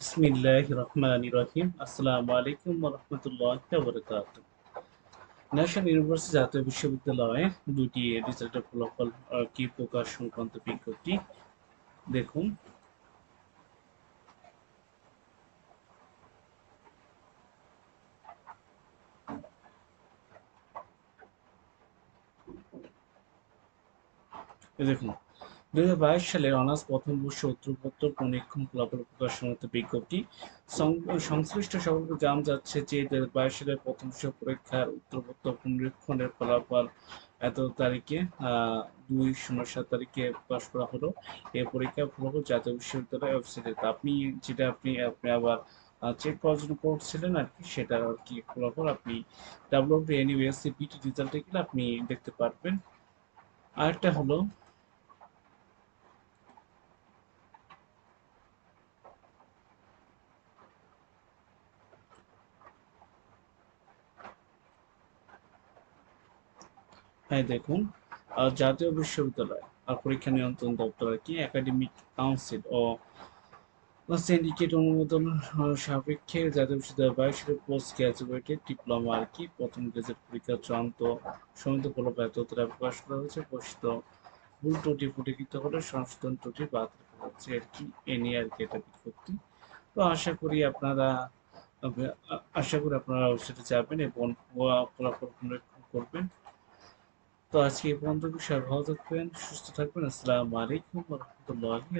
বিসমিল্লাহ রহমান রহিম আসসালামু আলাইকুম রহমতুল্লাহ বরকাত ন্যাশনাল ইউনিভার্সিটি জাতীয় বিশ্ববিদ্যালয়ে দুটি রেজাল্টের ফলাফল আহ, কি প্রকাশ সংক্রান্ত বিজ্ঞপ্তি? দেখুন। এই দেখুন। দুই সালের অনার্স প্রথম বর্ষ উত্তরপত্র পুনরীক্ষণ ফলাফল প্রকাশ বিজ্ঞপ্তি। সংশ্লিষ্ট সকলকে জানা যাচ্ছে যে দুই হাজার বাইশ সালের প্রথম বর্ষ পরীক্ষার উত্তরপত্র পুনরীক্ষণের ফলাফল এত তারিখে দুই শূন্য সাত তারিখে প্রকাশ করা হলো। এই পরীক্ষার ফলাফল জাতীয় বিশ্ববিদ্যালয় ওয়েবসাইটে। আপনি যেটা আপনি আপনি আবার চেক করার জন্য করছিলেন আর কি সেটা আর কি ফলাফল আপনি ডাব্লিউপি এনইউএসসি বিটি রেজাল্টে গেলে আপনি দেখতে পারবেন। আরেকটা হলো হ্যাঁ দেখুন জাতীয় বিশ্ববিদ্যালয় আর পরীক্ষা নিয়ন্ত্রণ দপ্তর আর কি একাডেমিক কাউন্সিল ও সিন্ডিকেট অনুমোদন সাপেক্ষে জাতীয় বিশ্ববিদ্যালয় বাইশ সালের পোস্ট গ্রাজুয়েটেড ডিপ্লোমা আর কি, প্রথম গ্রেজের পরীক্ষা চূড়ান্ত সমিত ফলাফল এতটা প্রকাশ করা হয়েছে ঘোষিত ভুল ত্রুটি ফুটিকৃত হলে সংশোধন ত্রুটি বাতিল করা হচ্ছে আর কি এ নিয়ে আর কি এটা বিজ্ঞপ্তি? তো আশা করি আপনারা আশা করি আপনারা সেটা যাবেন এবং ফলাফল করবেন। তো আজকে এই পর্যন্ত বিষয় থাকবেন সুস্থ থাকবেন। আসসালামু আলাইকুম রহমতুল্লাহি